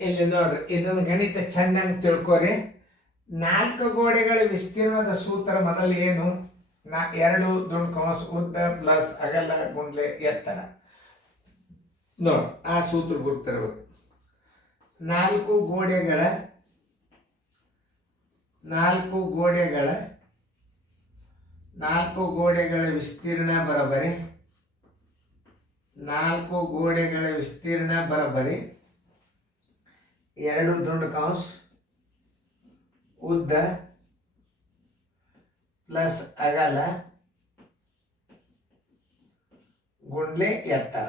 ಇಲ್ಲಿ ನೋಡ್ರಿ, ಇದನ್ನು ಗಣಿತ ಚೆನ್ನಾಗಿ ತಿಳ್ಕೊರಿ. 4 ಗೋಡೆಗಳ ವಿಸ್ತೀರ್ಣದ ಸೂತ್ರ ಮೊದಲು ಏನು? 2 ದುಂಡು ಕಂಸ ಉದ್ದ ಪ್ಲಸ್ ಅಗಲ ಗುಂಡ್ಲೆ ಎತ್ತರ. ನೋಡಿ, ಆ ಸೂತ್ರ ಗುರ್ತಿರ್ಬೇಕು. 4 ಗೋಡೆಗಳ ವಿಸ್ತೀರ್ಣ ಬರೋಬ್ಬರಿ 4 ಗೋಡೆಗಳ ವಿಸ್ತೀರ್ಣ ಬರೋಬ್ಬರಿ 2 ದುಂಡು ಕಂಸ ಉದ್ದ ಪ್ಲಸ್ ಅಗಲ ಗುಂಡ್ಲೆ ಎತ್ತರ.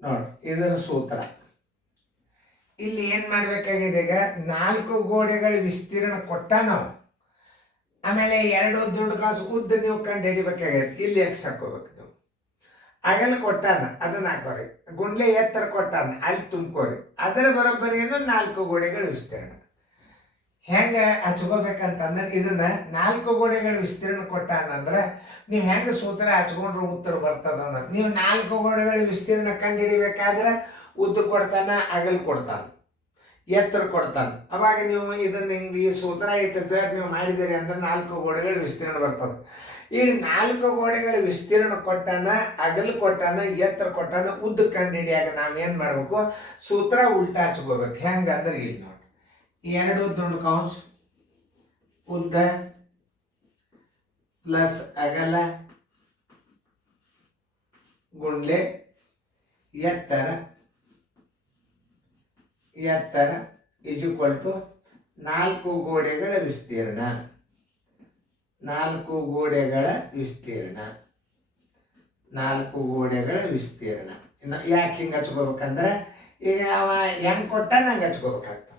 ನೋಡಿ, ಇದರ ಸೂತ್ರ. ಇಲ್ಲಿ ಏನ್ ಮಾಡ್ಬೇಕಾಗಿದೆ? ಈಗ 4 ಗೋಡೆಗಳ ವಿಸ್ತೀರ್ಣ ಕೊಟ್ಟ ನಾವು, ಆಮೇಲೆ 2 ದುಂಡು ಕಾಸು ಉದ್ದ ನೀವು ಕಂಡು ಹಿಡಿಬೇಕಾಗೈತೆ. ಇಲ್ಲಿ ಎಕ್ಸ್ ಹಾಕೋಬೇಕು ನೀವು. ಅಗಲ ಕೊಟ್ಟಾನ, ಅದನ್ನ ಹಾಕೋರಿ. ಗುಂಡ್ಲೆ ಎತ್ತರ ಕೊಟ್ಟಾನ, ಅಲ್ಲಿ ತುಂಬ್ಕೋರಿ. ಅದರ ಬರೋಬ್ಬರಿ ಏನು? 4 ಗೋಡೆಗಳ ವಿಸ್ತೀರ್ಣ. ಹೆಂಗ ಹಚ್ಕೋಬೇಕಂತಂದ್ರೆ, ಇದನ್ನ 4 ಗೋಡೆಗಳ ವಿಸ್ತೀರ್ಣ ಕೊಟ್ಟಾನಂದ್ರೆ ನೀವು ಹೆಂಗ ಸೂತ್ರ ಹಚ್ಕೊಂಡ್ರೆ ಉತ್ತರ ಬರ್ತದ. ನೀವು 4 ಗೋಡೆಗಳ ವಿಸ್ತೀರ್ಣ ಕಂಡು ಹಿಡಿಬೇಕಾದ್ರೆ ಉದ್ದ ಕೊಡ್ತಾನ, ಅಗಲ್ ಕೊಡ್ತಾನ, ಎತ್ತರ ಕೊಡ್ತಾನ. ಅವಾಗ ನೀವು ಇದನ್ನ ಹಿಂಗೆ ಈ ಸೂತ್ರ ಇಟ್ಟು ಸರ್ ನೀವು ಮಾಡಿದಿರಿ ಅಂದ್ರೆ 4 ಗೋಡೆಗಳ ವಿಸ್ತೀರ್ಣ ಬರ್ತದೆ. ಈಗ 4 ಗೋಡೆಗಳ ವಿಸ್ತೀರ್ಣ ಕೊಟ್ಟಾನ, ಅಗಲು ಕೊಟ್ಟಾನ, ಎತ್ತರ ಕೊಟ್ಟಾನ, ಉದ್ದ ಕಂಡು ಹಿಡಿಯಾಗ ನಾವೇನು ಮಾಡ್ಬೇಕು? ಸೂತ್ರ ಉಲ್ಟಾ ಹಚ್ಕೋಬೇಕು. ಹೆಂಗಂದ್ರೆ ಇಲ್ಲಿ ನೋಡಿ, 2 ದುಂಡು ಕಂಸ ಉದ್ದ ಪ್ಲಸ್ ಅಗಲ ಗುಂಡ್ಲೆ ಎತ್ತರ ಈಕ್ವಲ್ ಟು 4 ಗೋಡೆಗಳ ವಿಸ್ತೀರ್ಣ. 4 ಗೋಡೆಗಳ ವಿಸ್ತೀರ್ಣ. ಇನ್ನು ಯಾಕೆ ಹಿಂಗೆ ಹಚ್ಕೋಬೇಕಂದ್ರೆ, ಈಗ ಅವ ಹೆಂಗೆ ಕೊಟ್ಟ ನಂಗೆ ಹಚ್ಕೋಬೇಕಾಗ್ತದೆ.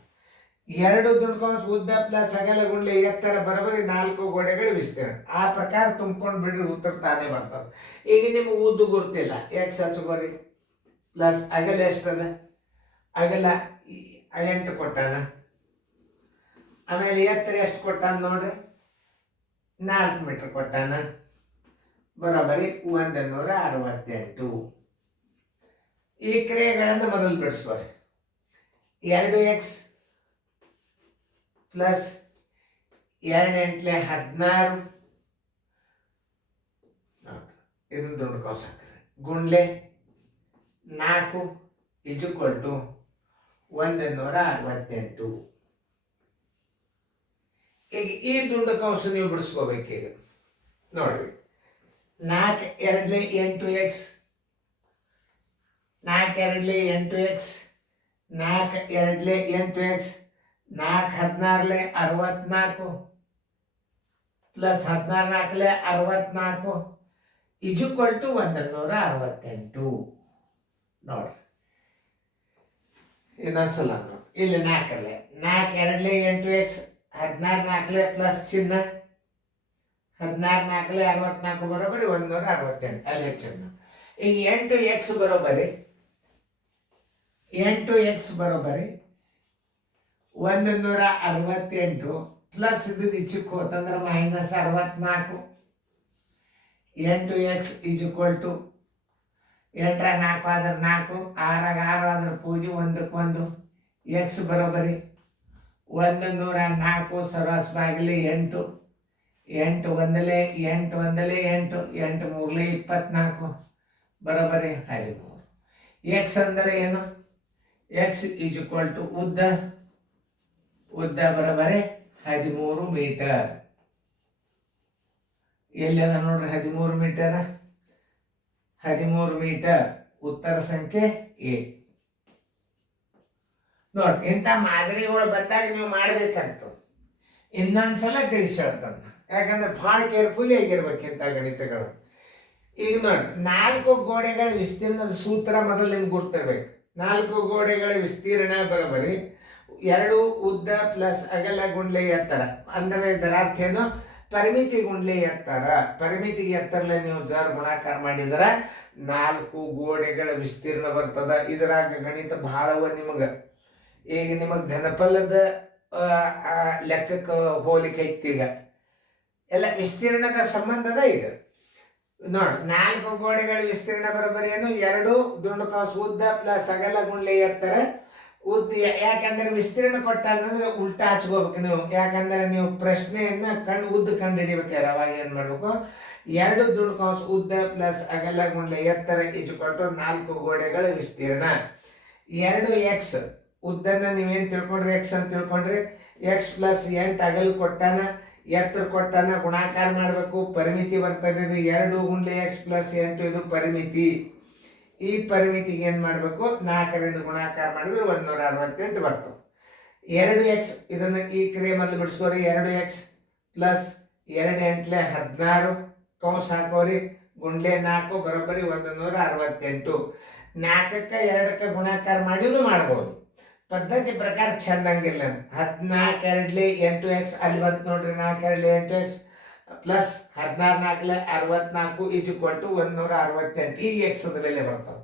2 ದುಂಡು ಕಂಸ ಉದ್ದ ಪ್ಲಸ್ ಅಗಲ ಗುಂಡ್ಲೆ ಎತ್ತರ ಬರೋಬ್ಬರಿ 4 ಗೋಡೆಗಳ ವಿಸ್ತೀರ್ಣ. ಆ ಪ್ರಕಾರ ತುಂಬ್ಕೊಂಡು ಬಿಡ್ರಿ, ಉತ್ತರ ತಾನೇ ಬರ್ತದೆ. ಈಗ ನಿಮ್ಗೆ ಉದ್ದ ಗುರ್ತಿಲ್ಲ, ಎಕ್ಸ್ ಹಚ್ಕೋರಿ. ಪ್ಲಸ್ ಅಗಲ ಎಷ್ಟದ? ಅಗಲ 8 ಕೊಟ್ಟಾನ. ಆಮೇಲೆ ಎತ್ತರ ಎಷ್ಟು ಕೊಟ್ಟಾನ ನೋಡ್ರಿ? 4 ಮೀಟರ್ ಕೊಟ್ಟಾನ. ಬರೋಬ್ಬರಿ 168. ಈ ಕ್ರಿಯೆಗಳನ್ನು ಮೊದಲು ಬಿಡಿಸ್ಕೋರಿ. 2x ಪ್ಲಸ್ 2 8 16 ಇದು ದುಂಡು ಕಂಸ ಹಾಕ್ರಿ. ಗುಂಡ್ಲೆ 4 ಈಕ್ವಲ್ ಟು 168. ಈಗ ಈ ದುಂಡು ಕಂಸ ನೀವು ಬಿಡಿಸ್ಕೋಬೇಕೀಗ. ನೋಡ್ರಿ, 4 2 8x 4 2 8x 4 2 8x 4 16 64 plus 16 64 equal to 168. ನೋಡ್ರಿ, ಇನ್ನೊಂದ್ಸಲ ನೋಡಿ. ಇಲ್ಲಿ 4 2 8x 16 ಪ್ಲಸ್ ಚಿಹ್ನ 16 64 ಬರೋಬ್ಬರಿ 168. ಅಲ್ಲಿ ಹೆಚ್ಚಿನ. ಈಗ 8x ಬರೋಬ್ಬರಿ 168 ಪ್ಲಸ್ ಇದು ಇಚ್ಚಕ್ಕೆ ಹೋತಂದ್ರೆ ಮೈನಸ್ 64. 8x ಈಕ್ವಲ್ ಟು 8 4 ಆದ್ರೆ 4, 6 6 ಆದ್ರೆ ಪೂಜೆ 1ಕ್ಕೆ 1. ಎಕ್ಸ್ ಬರೋಬ್ಬರಿ 104 ಸರಾಸ್ ಬಾಗಿಲಿ 8 8 1 8 1 8 8 3 24 ಬರೋಬ್ಬರಿ 13. ಎಕ್ಸ್ ಅಂದರೆ ಏನು? ಎಕ್ಸ್ ಈಕ್ವಲ್ ಟು ಉದ್ದ ಬರೋಬ್ಬರಿ 13 ಮೀಟರ್. ಎಲ್ಲದ ನೋಡ್ರಿ 13 ಮೀಟರ್. 13 ಮೀಟರ್ ಉತ್ತರ ಸಂಖ್ಯೆ ಎ. ನೋಡಿ, ಇಂಥ ಮಾದರಿಗಳು ಬಂದಾಗ ನೀವು ಮಾಡಬೇಕಾಗ್ತದೆ. ಇನ್ನೊಂದ್ಸಲ ತಿಳಿಸಿ ಹೇಳ್ತಾನೆ, ಯಾಕಂದ್ರೆ ಭಾಳ ಕೇರ್ಫುಲಿ ಆಗಿರ್ಬೇಕು ಇಂಥ ಗಣಿತಗಳು. ಈಗ ನೋಡಿ, 4 ಗೋಡೆಗಳ ವಿಸ್ತೀರ್ಣದ ಸೂತ್ರ ಮೊದಲು ನಿಮ್ಗೆ ಗುರ್ತಿರ್ಬೇಕು. 4 ಗೋಡೆಗಳ ವಿಸ್ತೀರ್ಣ ಬರೋಬ್ಬರಿ 2 ಉದ್ದ ಪ್ಲಸ್ ಅಗಲ ಗುಂಡ್ಲೆ ಎತ್ತರ. ಅಂದರೆ ಇದರ ಅರ್ಥ ಏನು? ಪರಿಮಿತಿ ಗುಂಡ್ಲೆ ಎತ್ತರ. ಪರಿಮಿತಿಗೆ ಎತ್ತರಲೆ ನೀವು ಜರ್ ಗುಣಾಕಾರ ಮಾಡಿದ್ರೆ 4 ಗೋಡೆಗಳ ವಿಸ್ತೀರ್ಣ ಬರ್ತದ. ಇದರಾಗ ಗಣಿತ ಬಹಳವ ನಿಮಗೆ. ಈಗ ನಿಮಗೆ ಘನಫಲದ ಲೆಕ್ಕಕ್ಕೆ ಹೋಲಿಕೆ ಐತಿ. ಈಗ ಎಲ್ಲ ವಿಸ್ತೀರ್ಣದ ಸಂಬಂಧದ. ಈಗ ನೋಡಿ 4 ಗೋಡೆಗಳ ವಿಸ್ತೀರ್ಣ ಬರೋಬ್ಬರಿ ಏನು 2 ದುಂಡು ಕಾಸು ಉದ್ದ ಪ್ಲಸ್ ಅಗಲ ಗುಂಡ್ಲೆ ಎತ್ತರ ಉದ್ದ. ಯಾಕಂದ್ರೆ ವಿಸ್ತೀರ್ಣ ಕೊಟ್ಟಾಗಂದ್ರೆ ಉಲ್ಟಾ ಹಚ್ಕೋಬೇಕು ನೀವು, ಯಾಕಂದ್ರೆ ನೀವು ಪ್ರಶ್ನೆಯನ್ನ ಉದ್ದ ಕಂಡು ಹಿಡಿಬೇಕಾದ್ರೆ ಅವಾಗ ಏನ್ ಮಾಡ್ಬೇಕು, 2 ದುಂಡು ಕಾಸು ಉದ್ದ ಪ್ಲಸ್ ಅಗಲ ಗುಂಡ್ಲೆ ಎತ್ತರ ಇಜುಕೊಟ್ಟು 4 ಗೋಡೆಗಳ ವಿಸ್ತೀರ್ಣ. 2x ಉದ್ದನ್ನ ನೀವೇನ್ ತಿಳ್ಕೊಂಡ್ರಿ, ಎಕ್ಸ್ ಅಂತ ತಿಳ್ಕೊಂಡ್ರಿ, ಎಕ್ಸ್ ಪ್ಲಸ್ 8 ಅಗಲ ಕೊಟ್ಟಾನ ಎತ್ತರ ಕೊಟ್ಟಾನ, ಗುಣಾಕಾರ ಮಾಡಬೇಕು, ಪರಿಮಿತಿ ಬರ್ತದೆ. ಇದು 2 ಗುಂಡ್ಲೆ ಎಕ್ಸ್ ಪ್ಲಸ್ 8 ಇದು ಪರಿಮಿತಿ. ಈ ಪರಿಮಿತಿಗೆ ಏನು ಮಾಡಬೇಕು, 4ರಿಂದ ಗುಣಾಕಾರ ಮಾಡಿದ್ರೆ 168 ಬರ್ತದೆ. 2x ಇದನ್ನು ಈ ಕ್ರಿಯೆಮಲ್ಲಿ ಬಿಡಿಸ್ಕೋರಿ. 2x ಪ್ಲಸ್ 2 ಎಂಟ್ಲೆ 16 ಕೌಂಸ್ ಹಾಕೋರಿ, ಗುಂಡ್ಲೆ 4 ಬರೋಬ್ಬರಿ 168. 4ಕ್ಕೆ 2ಕ್ಕೆ ಗುಣಾಕಾರ ಮಾಡಿನೂ ಮಾಡ್ಬೋದು, ಪದ್ಧತಿ ಪ್ರಕಾರ ಚಂದಂಗಿಲ್ಲ. 14 2 8x ಅಲ್ಲಿ ಬಂತು ನೋಡ್ರಿ, 4 2 8x ಪ್ಲಸ್ 16 4 64 ಈಜ್ಕೊಟ್ಟು 168. ಈಗ ಎಕ್ಸ್ ಬೆಲೆ ಬರ್ತದೆ.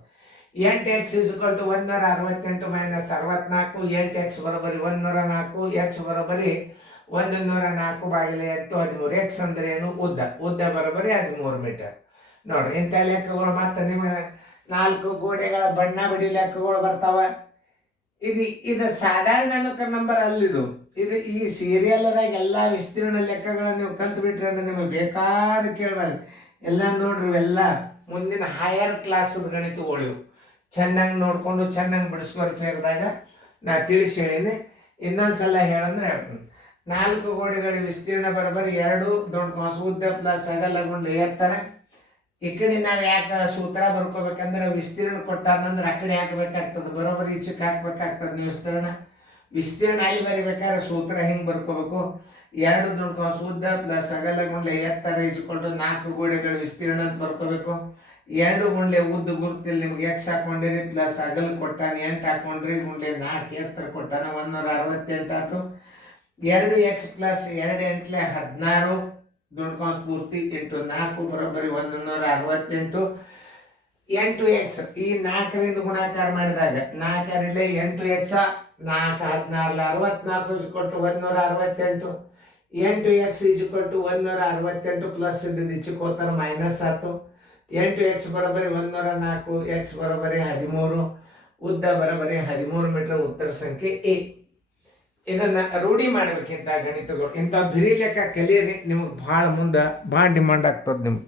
8x ಈಜ್ಕೊಟ್ಟು 168 ಮೈನಸ್ 64, 8x ಬರೋಬರಿ 104, ಎಕ್ಸ್ ಬರೋಬರಿ 104/8 13. ಎಕ್ಸ್ ಅಂದ್ರೆ ಏನು, ಉದ್ದ ಬರೋಬರಿ 13 ಮೀಟರ್. ನೋಡ್ರಿ ಇಂಥ ಲೆಕ್ಕಗಳು ಮತ್ತೆ ನಿಮ್ಮ 4 ಗೋಡೆಗಳ ಬಣ್ಣ ಬಿಡಿ ಲೆಕ್ಕಗಳು ಬರ್ತಾವ. ಇದು ಸಾಧಾರಣ ನಂಬರ್ ಅಲ್ಲಿದು. ಇದು ಈ ಸೀರಿಯಲ್ದಾಗ ಎಲ್ಲ ವಿಸ್ತೀರ್ಣ ಲೆಕ್ಕಗಳನ್ನು ನೀವು ಕಲ್ತು ಬಿಟ್ರಿ ಅಂದ್ರೆ ನಿಮಗೆ ಬೇಕಾದ ಕೇಳಬಾರ್ದು. ಎಲ್ಲ ನೋಡ್ರಿ, ಇವೆಲ್ಲ ಮುಂದಿನ ಹೈಯರ್ ಕ್ಲಾಸ್ ಗಣಿತಗಳು ಚೆನ್ನಾಗಿ ನೋಡ್ಕೊಂಡು ಚೆನ್ನಾಗಿ ಬಿಡಿಸ್ಕೊಂಡು ಫೇರ್ದಾಗ ನಾ ತಿಳಿಸಿ ಹೇಳೀನಿ. ಇನ್ನೊಂದ್ಸಲ ಹೇಳಂದ್ರೆ ಹೇಳ್ತೀನಿ. 4 ಗೋಡೆಗಳ ವಿಸ್ತೀರ್ಣ ಬರೋಬ್ಬರಿ 2 ದೊಡ್ಡ ಕಾಸು ಉದ್ದ ಪ್ಲಸ್ ಅಗಲಗೊಂಡು ಎತ್ತರ. ಈ ಕಡೆ ನಾವು ಯಾಕೆ ಸೂತ್ರ ಬರ್ಕೋಬೇಕಂದ್ರೆ ವಿಸ್ತೀರ್ಣ ಕೊಟ್ಟಾನಂದ್ರೆ ಆ ಕಡೆ ಹಾಕಬೇಕಾಗ್ತದೆ, ಬರೋಬ್ಬರಿ ಈಚಕ್ಕೆ ಹಾಕ್ಬೇಕಾಗ್ತದೆ. ನೀವು ವಿಸ್ತೀರ್ಣ ಅಲ್ಲಿ ಬರಿಬೇಕಾದ್ರೆ ಸೂತ್ರ ಹೆಂಗೆ ಬರ್ಕೋಬೇಕು, 2 ದೊಡ್ಡ ಕಾಸು ಉದ್ದ ಪ್ಲಸ್ ಅಗಲಗೊಂಡ್ಲೆ ಎತ್ತರ ಇಜ್ಕೊಂಡು 4 ಗೋಡೆಗಳ ವಿಸ್ತೀರ್ಣ ಅಂತ ಬರ್ಕೋಬೇಕು. 2 ಗುಂಡ್ಲೆ ಉದ್ದ ಗುರುತಿಲ್ಲಿ ನಿಮ್ಗೆ ಎಕ್ಸ್ ಹಾಕೊಂಡಿರಿ, ಪ್ಲಸ್ ಅಗಲ ಕೊಟ್ಟಾನ 8 ಹಾಕೊಂಡ್ರಿ, ಗುಂಡ್ಲೆ 4 ಎತ್ತರ ಕೊಟ್ಟಾನ 168 ಆಯ್ತು. 2x ಪ್ಲಸ್ 2 ಎಂಟ್ಲೆ 16 ದೊಡ್ಡ ಕಾಸು ಪೂರ್ತಿ ಇಂಟು 4 ಬರೋಬ್ಬರಿ 168. 8x ಈ 4ರಿಂದ ಗುಣಾಕಾರ ಮಾಡಿದಾಗ 4 8x 4 16 64 ಕೊಟ್ಟು 168. 8x ಈಜ್ಕೊಟ್ಟು 168 ಪ್ಲಸ್ ಇಚ್ಚಿಕೋತಾರ ಮೈನಸ್ ಆಯ್ತು. 8x ಬರೋಬ್ಬರಿ 104, ಎಕ್ಸ್ ಬರೋಬ್ಬರಿ 13, ಉದ್ದ ಬರೋಬ್ಬರಿ 13 ಮೀಟರ್. ಉತ್ತರ ಸಂಖ್ಯೆ ಎ. ಇದನ್ನ ರೂಢಿ ಮಾಡ್ಬೇಕಿಂತ ಗಣಿತಗಳು, ಇಂಥ ಬಿರಿ ಲೆಕ್ಕ ಕಲಿಯಿರಿ, ನಿಮ್ಗೆ ಭಾಳ ಮುಂದೆ ಭಾಳ ಡಿಮಾಂಡ್ ಆಗ್ತದೆ ನಿಮ್ಗೆ.